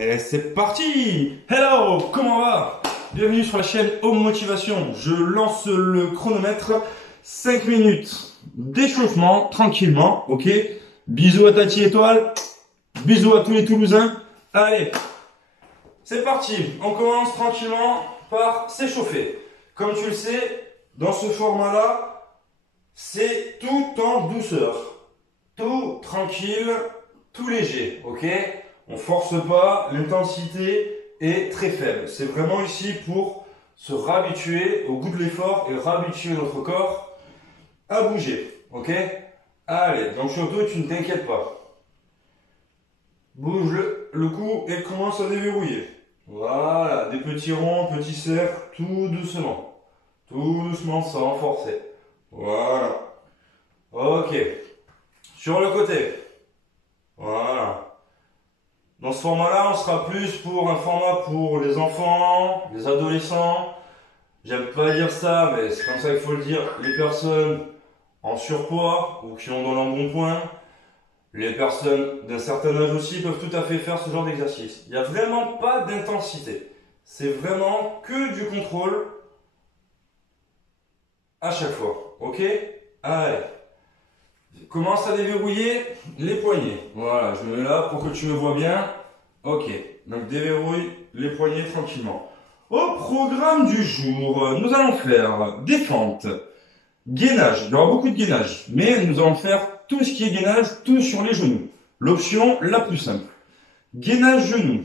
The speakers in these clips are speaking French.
Et c'est parti! Hello! Comment va? Bienvenue sur la chaîne Home Motivation. Je lance le chronomètre. 5 minutes d'échauffement, tranquillement, ok? Bisous à Tati Étoile. Bisous à tous les Toulousains. Allez, c'est parti. On commence tranquillement par s'échauffer. Comme tu le sais, dans ce format-là, c'est tout en douceur. Tout tranquille, tout léger, ok? On force pas, l'intensité est très faible. C'est vraiment ici pour se réhabituer au goût de l'effort et réhabituer notre corps à bouger, ok? Allez, donc surtout, tu ne t'inquiètes pas. Bouge le cou et commence à déverrouiller. Voilà, des petits ronds, petits cercles, tout doucement. Tout doucement, sans forcer. Voilà. Ok. Sur le côté. Voilà. Dans ce format-là, on sera plus pour un format pour les enfants, les adolescents. J'aime pas dire ça, mais c'est comme ça qu'il faut le dire. Les personnes en surpoids ou qui ont dans l'embonpoint. Les personnes d'un certain âge aussi peuvent tout à fait faire ce genre d'exercice. Il n'y a vraiment pas d'intensité. C'est vraiment que du contrôle à chaque fois. Ok? Allez. Commence à déverrouiller les poignets. Voilà, je me mets là pour que tu me vois bien. Ok, donc déverrouille les poignets tranquillement. Au programme du jour, nous allons faire des fentes, gainage. Il y aura beaucoup de gainage, mais nous allons faire tout ce qui est gainage, tout sur les genoux. L'option la plus simple. Gainage genou.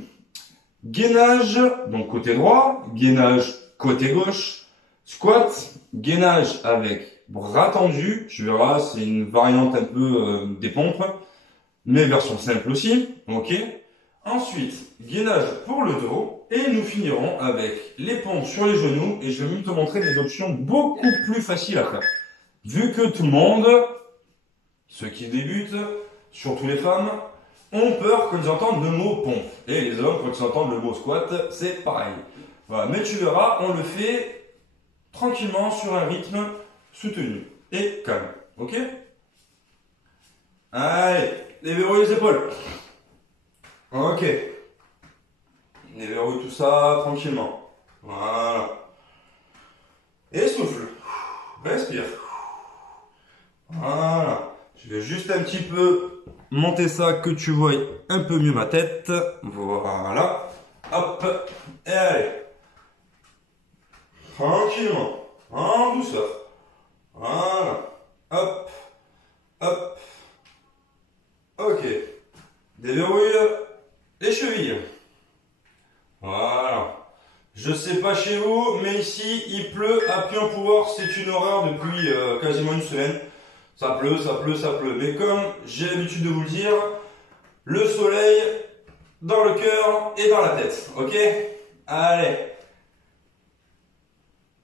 Gainage, donc côté droit, gainage côté gauche, squat, gainage avec bras tendus, tu verras, c'est une variante un peu des pompes, mais version simple aussi, ok. Ensuite, gainage pour le dos, et nous finirons avec les pompes sur les genoux, et je vais même te montrer des options beaucoup plus faciles à faire. Vu que tout le monde, ceux qui débutent, surtout les femmes, ont peur quand ils entendent le mot pompe. Et les hommes, quand ils entendent le mot squat, c'est pareil. Voilà, mais tu verras, on le fait tranquillement sur un rythme soutenu et calme, ok? Allez, déverrouille les épaules. Ok. Déverrouille tout ça tranquillement. Voilà. Et souffle. Respire. Voilà. Je vais juste un petit peu monter ça, que tu vois un peu mieux ma tête. Voilà. Hop. Et allez. Tranquillement. En douceur. Voilà. Hop. Hop. Ok. Déverrouille les chevilles. Voilà. Je sais pas chez vous, mais ici, il pleut à plein pouvoir. C'est une horreur depuis quasiment une semaine. Ça pleut, ça pleut, ça pleut. Mais comme j'ai l'habitude de vous le dire, le soleil dans le cœur et dans la tête. Ok? Allez.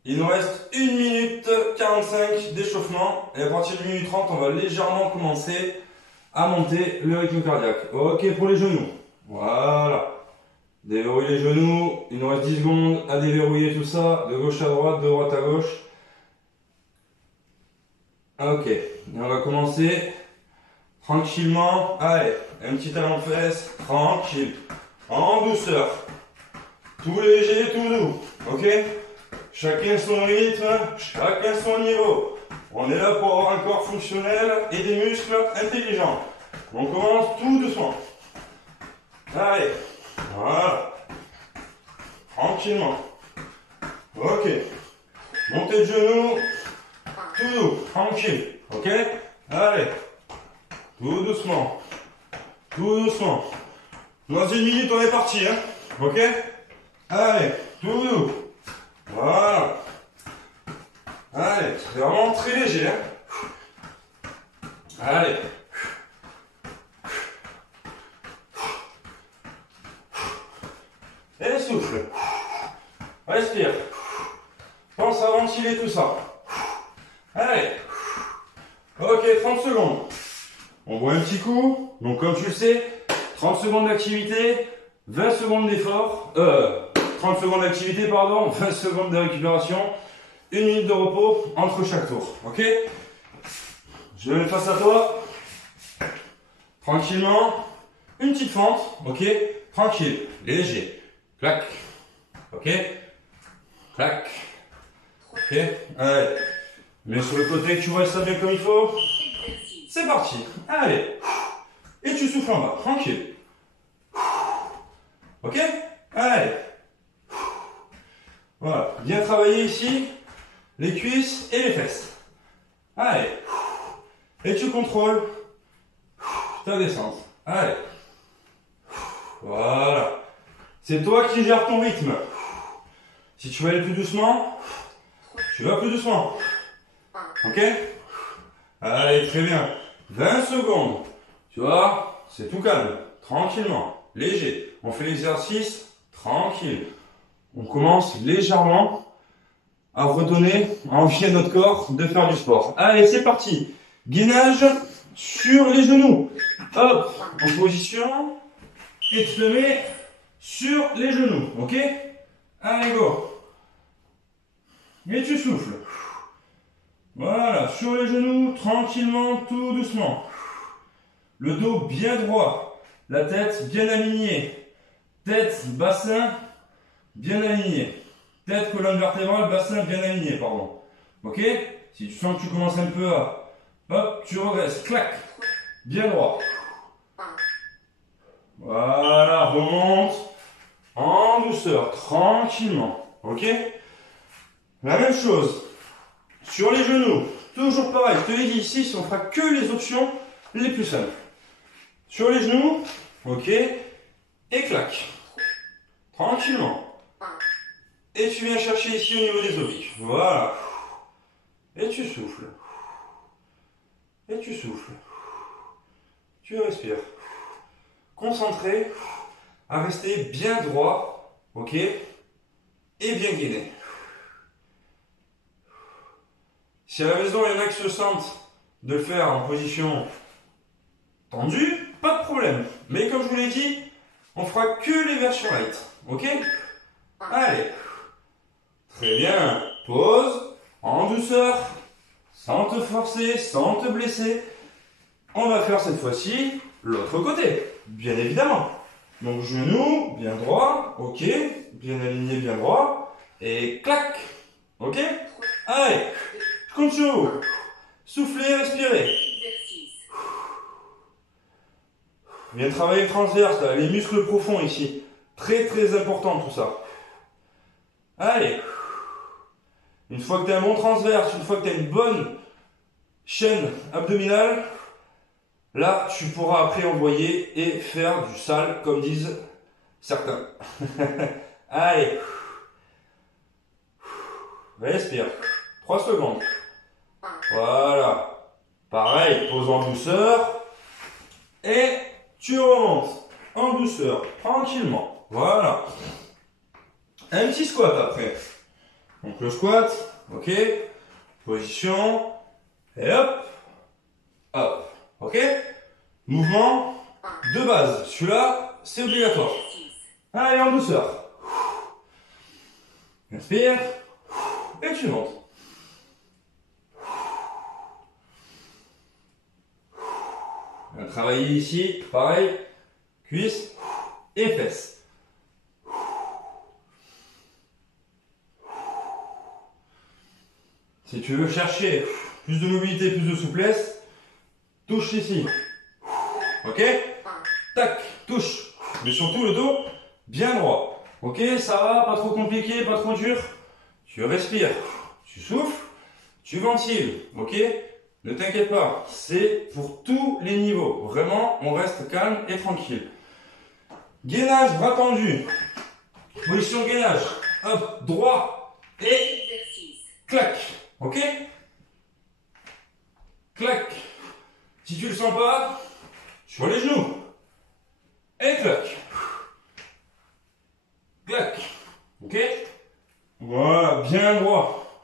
Il nous reste 1 minute 45 d'échauffement. Et à partir de 1 minute 30, on va légèrement commencer à monter le rythme cardiaque. Ok pour les genoux. Voilà. Déverrouiller les genoux. Il nous reste 10 secondes à déverrouiller tout ça. De gauche à droite, de droite à gauche. Ok. Et on va commencer tranquillement. Allez. Un petit talon de fesse. Tranquille. En douceur. Tout léger, tout doux. Ok? Chacun son rythme, chacun son niveau. On est là pour avoir un corps fonctionnel et des muscles intelligents. On commence tout doucement. Allez, voilà. Tranquillement. Ok. Montée de genoux, tout doux, tranquille. Ok. Allez. Tout doucement. Tout doucement. Dans 1 minute, on est parti. Hein. Ok. Allez, tout doux. Voilà. Allez, c'est vraiment très léger. Hein. Allez. Et souffle. Respire. Pense à ventiler tout ça. Allez. Ok, 30 secondes. On voit un petit coup. Donc comme tu le sais, 30 secondes d'activité, 20 secondes d'effort. 30 secondes d'activité, pardon, 20 secondes de récupération, 1 minute de repos entre chaque tour. Ok? Je vais me mettre face à toi. Tranquillement. une petite fente, ok, tranquille, léger, clac, ok, clac, ok, allez, mets sur le côté que tu vois ça bien comme il faut, c'est parti, allez, et tu souffles en bas, tranquille, ok, allez, voilà, bien travailler ici, les cuisses et les fesses, allez, et tu contrôles ta descente, allez, voilà, c'est toi qui gères ton rythme, si tu veux aller plus doucement, tu vas plus doucement, ok, allez, très bien, 20 secondes, tu vois, c'est tout calme, tranquillement, léger, on fait l'exercice, tranquille, on commence légèrement à redonner envie à notre corps de faire du sport. Allez, c'est parti. Gainage sur les genoux. Hop, en position. Et tu te mets sur les genoux. Ok? Allez, go. Et tu souffles. Voilà, sur les genoux, tranquillement, tout doucement. Le dos bien droit. La tête bien alignée. Tête, bassin bien aligné. Tête, colonne vertébrale, bassin bien aligné, pardon. Ok? Si tu sens que tu commences un peu à... Hop, tu regresses. Clac. Bien droit. Voilà, remonte. En douceur, tranquillement. Ok? La même chose. Sur les genoux. Toujours pareil. Je te l'ai dit ici, on fera que les options les plus simples. Sur les genoux. Ok? Et clac. Tranquillement. Et tu viens chercher ici au niveau des obliques. Voilà. Et tu souffles. Et tu souffles. Tu respires. Concentré à rester bien droit. Ok? Et bien gainé. Si à la maison il y en a qui se sentent de le faire en position tendue, pas de problème. Mais comme je vous l'ai dit, on fera que les versions light. Ok? Allez. Très bien. Pause. En douceur. Sans te forcer, sans te blesser. On va faire cette fois-ci l'autre côté. Bien évidemment. Donc genou, bien droit. Ok. Bien aligné, bien droit. Et clac. Ok. Allez. Je compte sur vous. Soufflez, respirez. Bien travailler le transverse, là, les muscles profonds ici. Très très important tout ça. Allez. Une fois que tu as un bon transverse, une fois que tu as une bonne chaîne abdominale, là tu pourras après envoyer et faire du sale comme disent certains. Allez. Respire. 3 secondes. Voilà. Pareil, pose en douceur. Et tu remontes en douceur, tranquillement. Voilà. Un petit squat après. Donc le squat, ok. Position. Et hop. Hop. Ok. Mouvement de base. Celui-là, c'est obligatoire. Allez, en douceur. Inspire. Et tu montes. On va travailler ici, pareil, cuisses et fesses. Si tu veux chercher plus de mobilité, plus de souplesse, touche ici. Ok? Tac, touche. Mais surtout le dos bien droit. Ok, ça va, pas trop compliqué, pas trop dur. Tu respires, tu souffles, tu ventiles. Ok? Ne t'inquiète pas, c'est pour tous les niveaux. Vraiment, on reste calme et tranquille. Gainage, bras tendus. Position gainage. Hop, droit. Et clac. Ok? Clac. Si tu le sens pas, sur les genoux. Et clac. Clac. Ok? Voilà, bien droit.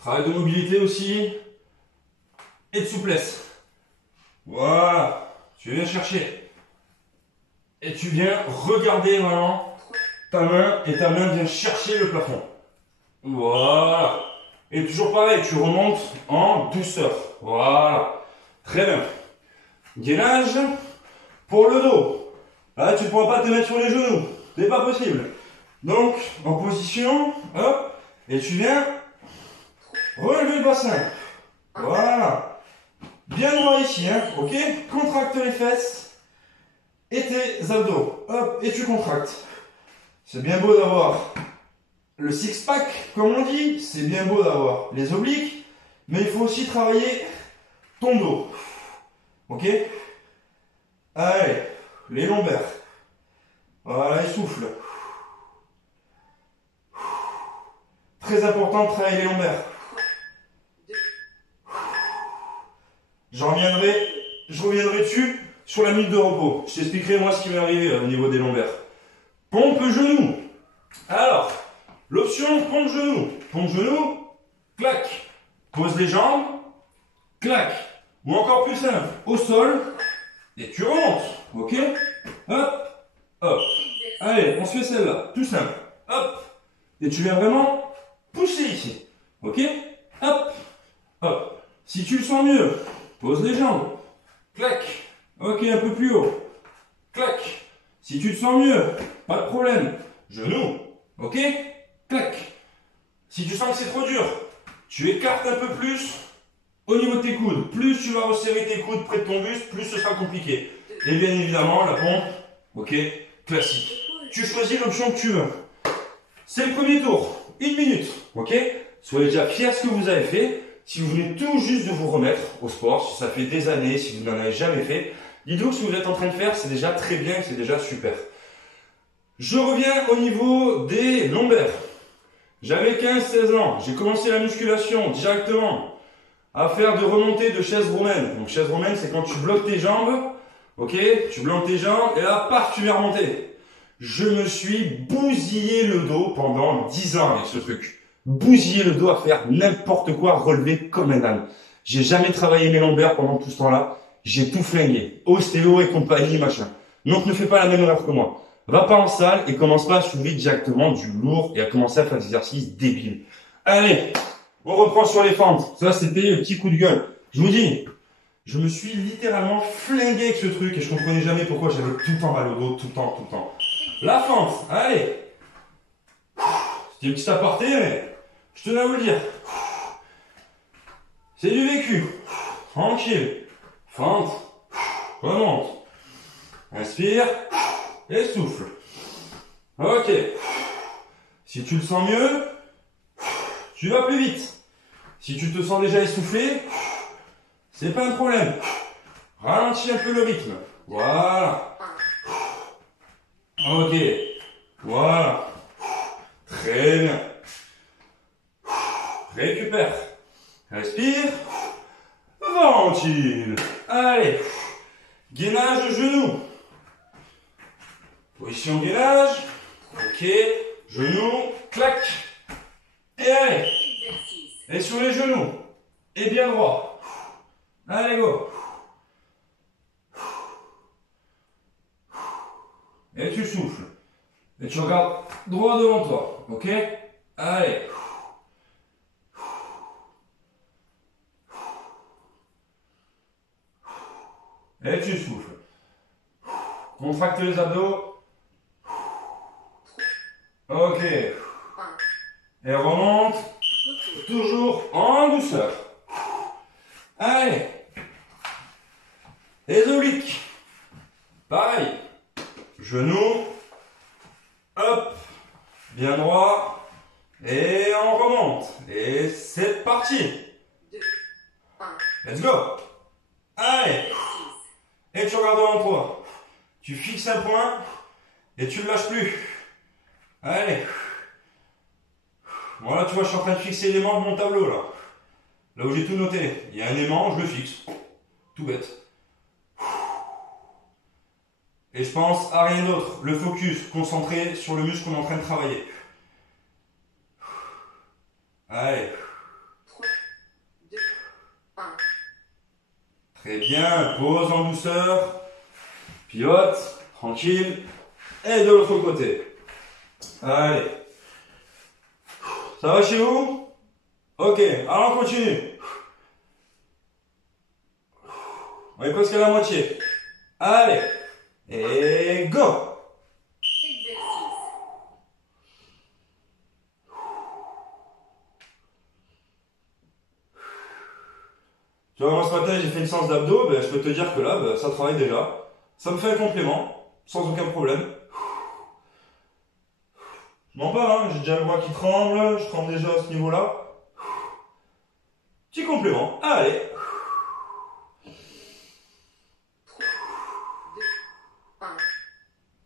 Travail de mobilité aussi. Et de souplesse. Voilà. Tu viens chercher. Et tu viens regarder vraiment ta main. Et ta main vient chercher le plafond. Voilà. Et toujours pareil, tu remontes en douceur. Voilà. Très bien. Gainage pour le dos. Là, tu ne pourras pas te mettre sur les genoux. C'est pas possible. Donc, en position, hop, et tu viens relever le bassin. Voilà. Bien droit ici, hein, ok? Contracte les fesses et tes abdos. Hop, et tu contractes. C'est bien beau d'avoir le six-pack, comme on dit. C'est bien beau d'avoir les obliques. Mais il faut aussi travailler ton dos. Ok? Allez, les lombaires. Voilà, et souffle. Très important de travailler les lombaires. Je reviendrai dessus sur la minute de repos. Je t'expliquerai moi ce qui m'est arrivé au niveau des lombaires. Pompe genou. Alors, l'option pompe genou. Pompe genou, clac. Pose les jambes, clac. Ou encore plus simple, au sol, et tu remontes. Ok? Hop, hop. Allez, on se fait celle-là. Tout simple. Hop. Et tu viens vraiment pousser ici. Ok? Hop, hop. Si tu le sens mieux, pose les jambes. Clac. Ok, un peu plus haut. Clac. Si tu te sens mieux, pas de problème. Genou. Ok? Clac. Si tu sens que c'est trop dur, tu écartes un peu plus au niveau de tes coudes. Plus tu vas resserrer tes coudes près de ton buste, plus ce sera compliqué. Et bien évidemment, la pompe, ok, classique. Tu choisis l'option que tu veux. C'est le premier tour. 1 minute, ok? Soyez déjà fiers de ce que vous avez fait. Si vous venez tout juste de vous remettre au sport, si ça fait des années, si vous n'en avez jamais fait, dites-vous que ce que vous êtes en train de faire, c'est déjà très bien, c'est déjà super. Je reviens au niveau des lombaires. J'avais 15-16 ans, j'ai commencé la musculation directement à faire de remontées de chaise romaine. Donc chaise romaine, c'est quand tu bloques tes jambes, ok? Tu bloques tes jambes et là, paf, tu viens remonter. Je me suis bousillé le dos pendant 10 ans avec ce truc. Bousillé le dos à faire n'importe quoi, relever comme un âne. J'ai jamais travaillé mes lombaires pendant tout ce temps-là. J'ai tout flingué. Ostéo et compagnie, machin. Donc ne fais pas la même erreur que moi. Va pas en salle et commence pas à soulever directement du lourd et à commencer à faire des exercices débiles. Allez, on reprend sur les fentes. Ça, c'était le petit coup de gueule. Je vous dis, je me suis littéralement flingué avec ce truc et je comprenais jamais pourquoi j'avais tout le temps mal au dos, tout le temps. La fente, allez. C'était une petite aparté, mais je tenais à vous le dire. C'est du vécu. Tranquille. Fente. Remonte. Inspire. Et souffle. Ok. Si tu le sens mieux, tu vas plus vite. Si tu te sens déjà essoufflé, c'est pas un problème. Ralentis un peu le rythme. Voilà. Ok. Voilà. Très bien. Récupère. Respire. Ventile. Allez. Gainage genou. Position gainage. Ok. Genou. Clac. Et allez. Et sur les genoux. Et bien droit. Allez, go. Et tu souffles. Et tu regardes droit devant toi. Ok? Allez. Et tu souffles. Contracte les abdos. Ok. Et remonte. Toujours en douceur. Allez. Les obliques. Pareil. Genoux. Hop. Bien droit. Et on remonte. Et c'est parti. Let's go. Allez. Et tu regardes devant toi. Tu fixes un point et tu ne le lâches plus. Allez. Voilà, tu vois, je suis en train de fixer l'aimant de mon tableau là. Là où j'ai tout noté. Il y a un aimant, je le fixe. Tout bête. Et je pense à rien d'autre. Le focus, concentré sur le muscle qu'on est en train de travailler. Allez. 3, 2, 1. Très bien. Pose en douceur. Pivote. Tranquille. Et de l'autre côté. Allez. Ça va chez vous? Ok. Alors on continue. On est presque à la moitié. Allez. Et go! Exercice. Tu vois, moi ce matin j'ai fait une séance d'abdos, ben, je peux te dire que là, ben, ça travaille déjà. Ça me fait un complément, sans aucun problème. Je m'en parle, hein, j'ai déjà le bras qui tremble, je tremble déjà à ce niveau-là. Petit complément, allez. 1.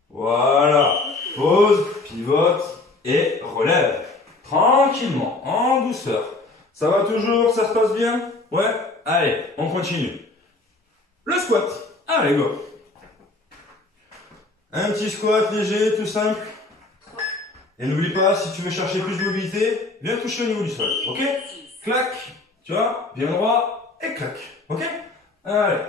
Voilà. Pause, pivote et relève. Tranquillement, en douceur. Ça va toujours, ça se passe bien? Ouais? Allez, on continue. Le squat. Allez, go. Un petit squat léger, tout simple. Et n'oublie pas, si tu veux chercher plus de mobilité, viens toucher au niveau du sol. Ok? Clac. Tu vois? Bien droit et clac. Ok? Allez.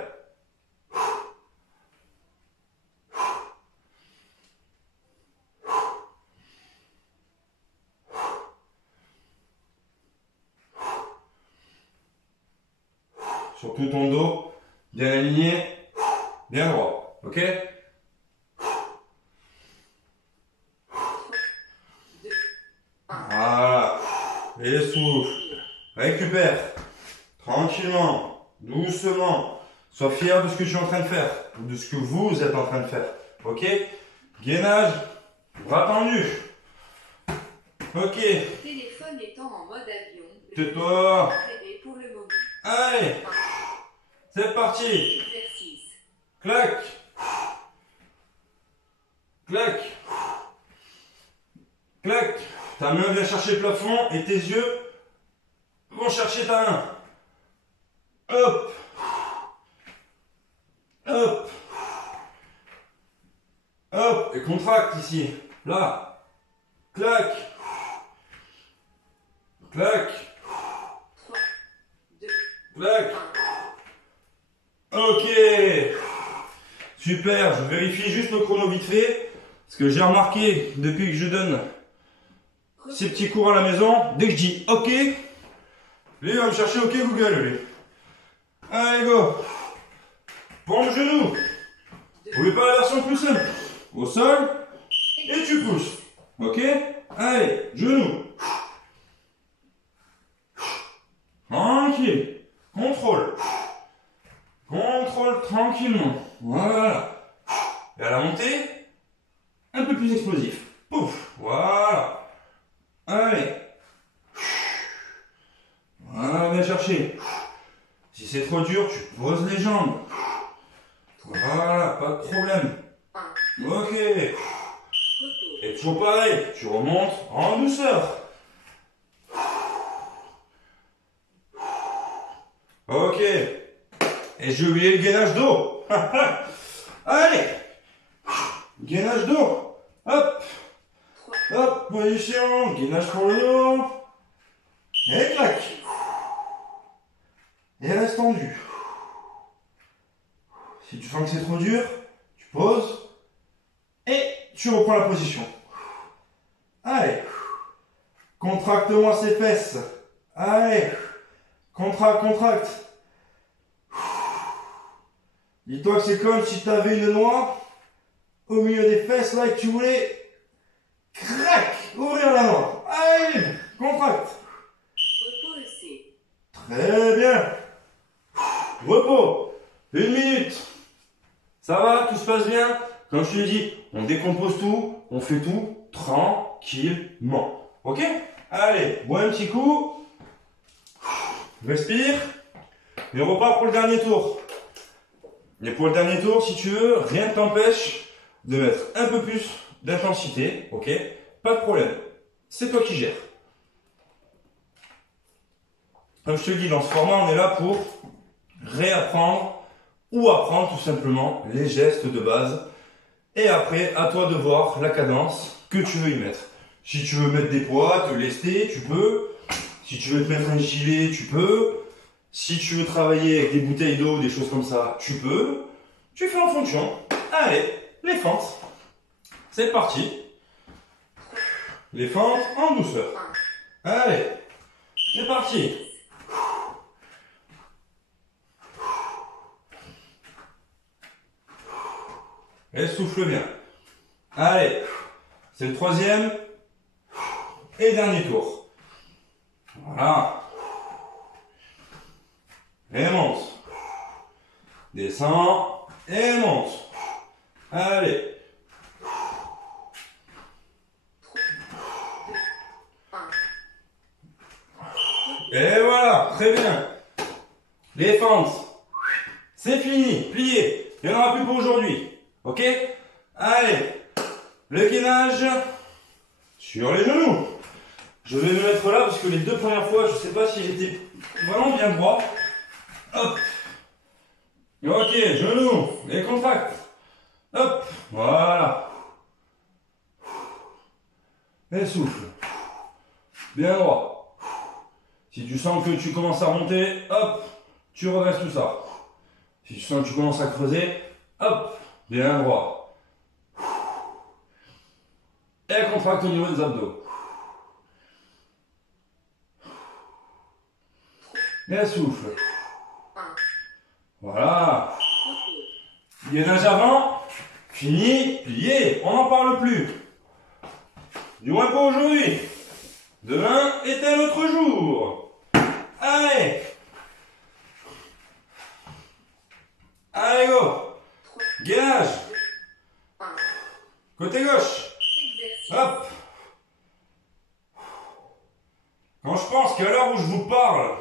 Surtout ton dos, bien aligné, bien droit. Ok? Voilà. Et souffle. Récupère. Tranquillement. Doucement. Sois fier de ce que tu es en train de faire. Ou de ce que vous êtes en train de faire. Ok? Gainage. Bras tendus. Ok. Téléphone étant en mode avion. Tais-toi. Pour le moment. Allez. C'est parti. Exercice. Clac. Clac. Clac. Ta main vient chercher le plafond et tes yeux vont chercher ta main. Hop. Hop. Hop. Et contracte ici. Là. Clac. Clac. 3, 2, Clac. 1. Ok. Super. Je vérifie juste le chrono vite fait. Parce que j'ai remarqué depuis que je donne ces petits cours à la maison, dès que je dis OK, lui il va me chercher OK Google, lui. Allez, go. Pompe genou. N'oublie pas la version plus simple. Au sol, et tu pousses. OK? Allez, genou. Tranquille. Contrôle. Contrôle tranquillement. Voilà. Et à la montée, un peu plus explosif. Pouf. Voilà. Allez. Voilà, viens chercher. Si c'est trop dur, tu poses les jambes. Voilà, pas de problème. 1. Ok. Repos. Et toujours pareil, tu remontes en douceur. Ok. Et j'ai oublié le gainage d'eau. Allez. Gainage d'eau. Hop. 3. Hop, position. Gainage pour le dos. Et clac. Et reste tendu. Si tu sens que c'est trop dur, tu poses. Et tu reprends la position. Allez. Contracte-moi ses fesses. Allez. Contracte, contracte. Dis-toi que c'est comme si tu avais une noix au milieu des fesses là et que tu voulais crac, ouvrir la noix. Allez, contracte. Repos EC. Très bien. Repos. 1 minute. Ça va, tout se passe bien? Comme je te l'ai dit, on décompose tout, on fait tout tranquillement. Ok? Allez, bois un petit coup. Respire. Et on repart pour le dernier tour. Et pour le dernier tour, si tu veux, rien ne t'empêche de mettre un peu plus d'intensité. Ok? Pas de problème. C'est toi qui gères. Comme je te le dis, dans ce format, on est là pour réapprendre ou apprendre tout simplement les gestes de base. Et après, à toi de voir la cadence que tu veux y mettre. Si tu veux mettre des poids, te lester, tu peux. Si tu veux te mettre un gilet, tu peux. Si tu veux travailler avec des bouteilles d'eau, des choses comme ça, tu peux. Tu fais en fonction. Allez, les fentes. C'est parti. Les fentes en douceur. 1. Allez, c'est parti. Et souffle bien. Allez, c'est le troisième et dernier tour. Voilà. Et monte. Descend et monte. Allez. 1. Et voilà, très bien. Les fentes, c'est fini, plié. Il n'y en aura plus pour aujourd'hui. Ok? Allez, le gainage sur les genoux. Je vais me mettre là parce que les deux premières fois, je ne sais pas si j'étais vraiment bien droit. Hop. Ok, genoux, et contracte. Hop, voilà. Et souffle. Bien droit. Si tu sens que tu commences à remonter, hop, tu redresses tout ça. Si tu sens que tu commences à creuser, hop, bien droit. Et contracte au niveau des abdos. Et souffle. 1. Voilà. Repos. Gainage avant, fini, plié, on n'en parle plus. Du moins pas aujourd'hui. Demain est un autre jour. Allez. Allez, go. 3. Gainage. 1. Côté gauche. Exercice. Hop. Quand je pense qu'à l'heure où je vous parle,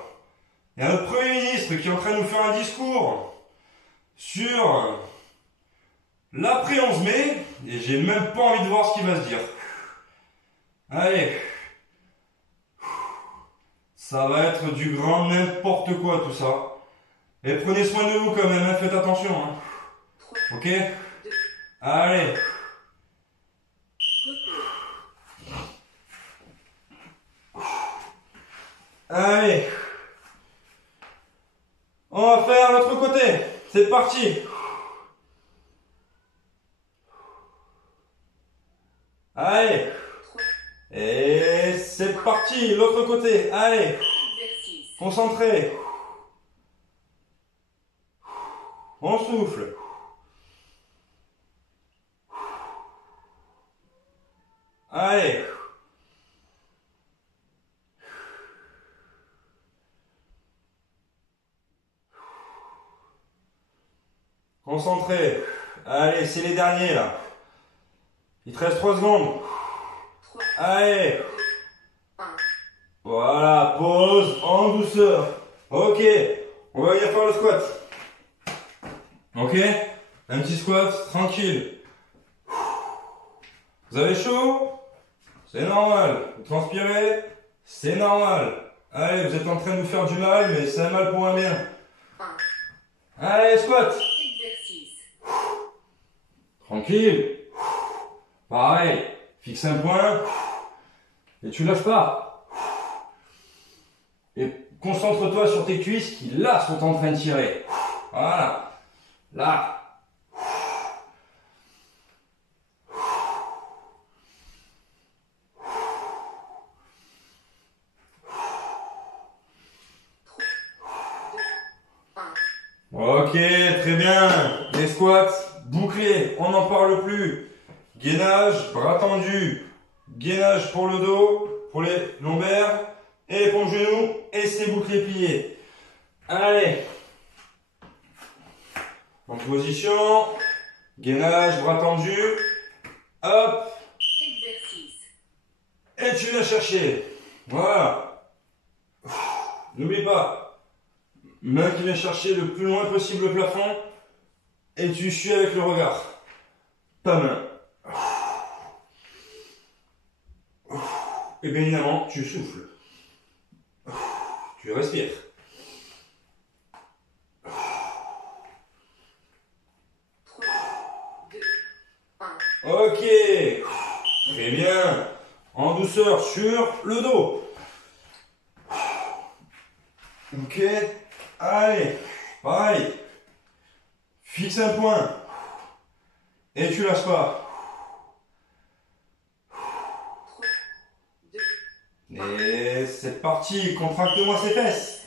il y a notre Premier ministre qui est en train de nous faire un discours sur l'après 11 mai, et j'ai même pas envie de voir ce qu'il va se dire. Allez. Ça va être du grand n'importe quoi tout ça. Et prenez soin de vous quand même, hein, faites attention. Hein. 3. Ok? Allez. Repos. Allez. On va faire l'autre côté. C'est parti. Allez. 3. Et c'est parti. L'autre côté. Allez. Exercice. Concentré. On souffle. Allez. Concentré. Allez, c'est les derniers là. Il te reste 3 secondes. 3. Allez. 1. Voilà, pause en douceur. Ok, on va venir faire le squat. Ok, un petit squat tranquille. Vous avez chaud? C'est normal. Vous transpirez? C'est normal. Allez, vous êtes en train de vous faire du mal, mais c'est un mal pour un bien. 1. Allez, squat. Exercice. Tranquille. Pareil, fixe un point et tu lâches pas. Et concentre-toi sur tes cuisses qui là sont en train de tirer. Voilà. Là. Ok, très bien. Les squats, bouclés, on n'en parle plus. Gainage, bras tendus. Gainage pour le dos, pour les lombaires, et pour le genou, et c'est bouclé plié. Allez. En position. Gainage, bras tendus. Hop. Exercice. Et tu viens chercher. Voilà. N'oublie pas. Main qui vient chercher le plus loin possible le plafond. Et tu suis avec le regard. Ta main. Et bien évidemment, tu souffles. Tu respires. Ok. Très bien. En douceur sur le dos. Ok. Allez. Pareil. Fixe un point. Et tu lâches pas. Et c'est parti. Contracte-moi ses fesses.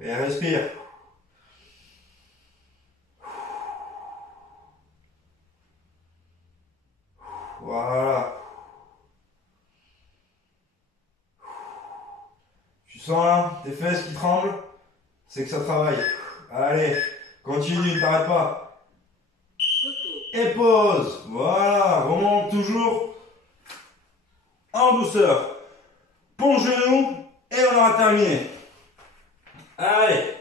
Et respire. Voilà. Tu sens là tes fesses qui tremblent? C'est que ça travaille. Allez, continue, ne t'arrête pas. Repos. Et pause. Voilà, remonte toujours en douceur. Pont genou et on aura terminé. Allez,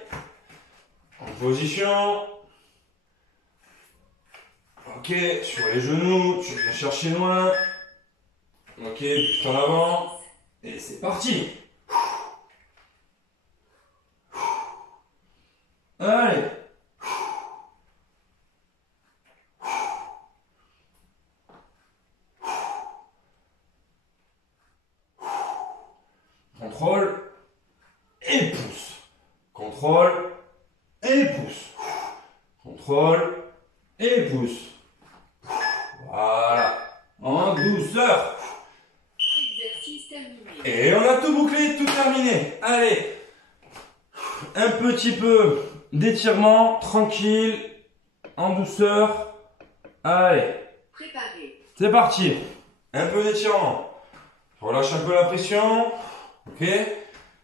en position. Ok, sur les genoux, tu viens chercher loin. Ok, juste en avant. Et c'est parti. Allez. Contrôle et pousse. Contrôle et pousse. Contrôle et pousse. Voilà. En douceur. Exercice terminé. Et on a tout bouclé, tout terminé. Allez. Un petit peu d'étirement, tranquille, en douceur. Allez. Préparé. C'est parti. Un peu d'étirement. Relâche un peu la pression. Ok.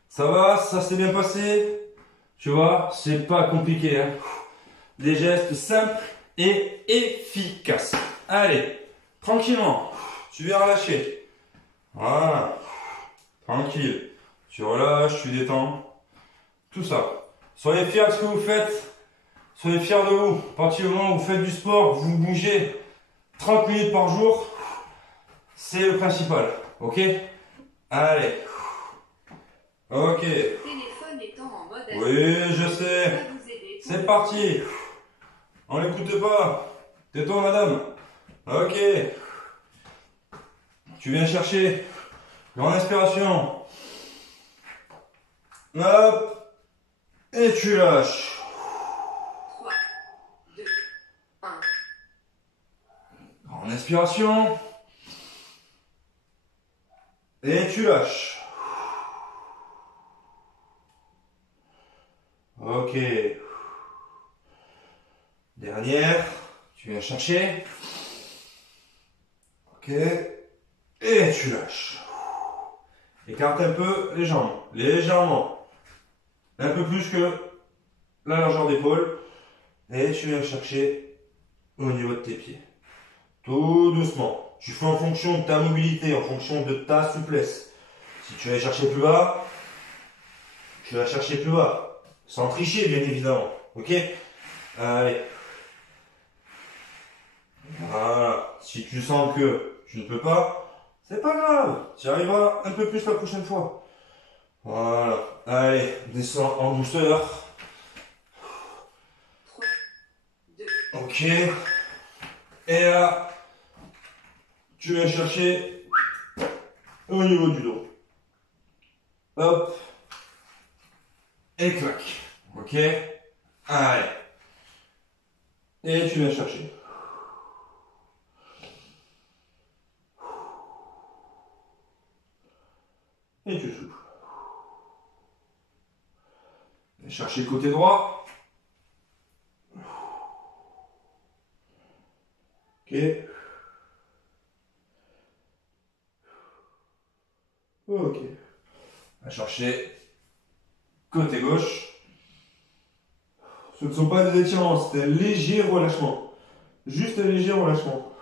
Ça va, ça s'est bien passé. Tu vois, c'est pas compliqué. Hein. Des gestes simples et efficaces. Allez, tranquillement. Tu viens relâcher. Voilà. Tranquille. Tu relâches, tu détends. Tout ça. Soyez fiers de ce que vous faites. Soyez fiers de vous. À partir du moment où vous faites du sport, vous bougez 30 minutes par jour, c'est le principal. Ok? Allez. Ok. Téléphone étant en mode avion. Oui, je Va sais. vous aider pour C'est parti. On l'écoute pas. Tais-toi, madame. Ok. Tu viens chercher. Grande inspiration. Hop. Et tu lâches. 3, 2, 1. Grande inspiration. Et tu lâches. Ok. Dernière. Tu viens chercher. Ok. Et tu lâches. Écarte un peu les jambes. Légèrement. Un peu plus que la largeur d'épaule. Et tu viens chercher au niveau de tes pieds. Tout doucement. Tu fais en fonction de ta mobilité, en fonction de ta souplesse. Si tu vas chercher plus bas, tu vas chercher plus bas. Sans tricher, bien évidemment. Ok? Allez. Voilà. Si tu sens que tu ne peux pas, c'est pas grave. Tu y arriveras un peu plus la prochaine fois. Voilà. Allez, descends en douceur. 3, 2, Ok. Et là, tu viens chercher au niveau du dos. Hop. Et clac. Ok. Allez. Et tu viens chercher. Et tu souffles. Viens chercher côté droit. Ok. Ok. Va chercher côté gauche. Ce ne sont pas des étirements, c'est un léger relâchement. Juste un léger relâchement.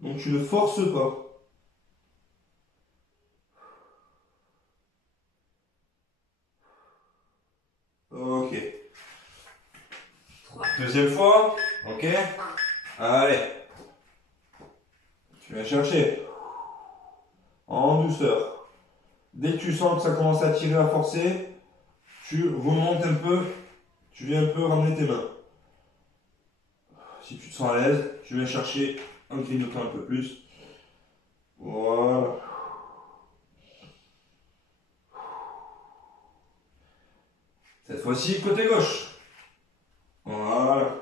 Donc tu ne forces pas. Ok. 3, Deuxième fois. Ok. 1. Allez. Tu viens chercher. En douceur. Dès que tu sens que ça commence à tirer, à forcer, tu remontes un peu. Tu viens un peu ramener tes mains. Si tu te sens à l'aise, tu viens chercher en grignotant un peu plus. Voilà. Cette fois-ci, côté gauche. Voilà.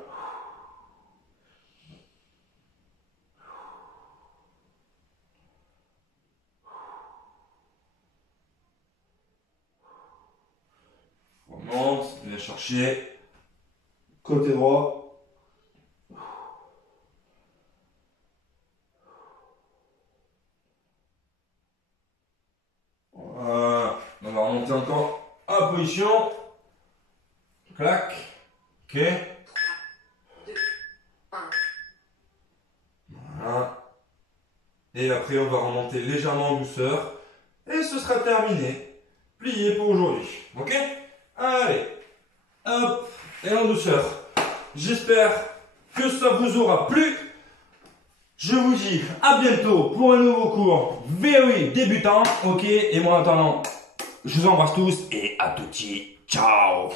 On monte. Viens chercher. Côté droit. Voilà. On va remonter encore en position. Clac. Ok. 2, 1. Voilà. Et après, on va remonter légèrement en douceur. Et ce sera terminé. Plié pour aujourd'hui. Ok? Allez. Hop. Et en douceur. J'espère que ça vous aura plu. Je vous dis à bientôt pour un nouveau cours VOI débutant. Ok? Et moi, en attendant, je vous embrasse tous et à tutti. Ciao!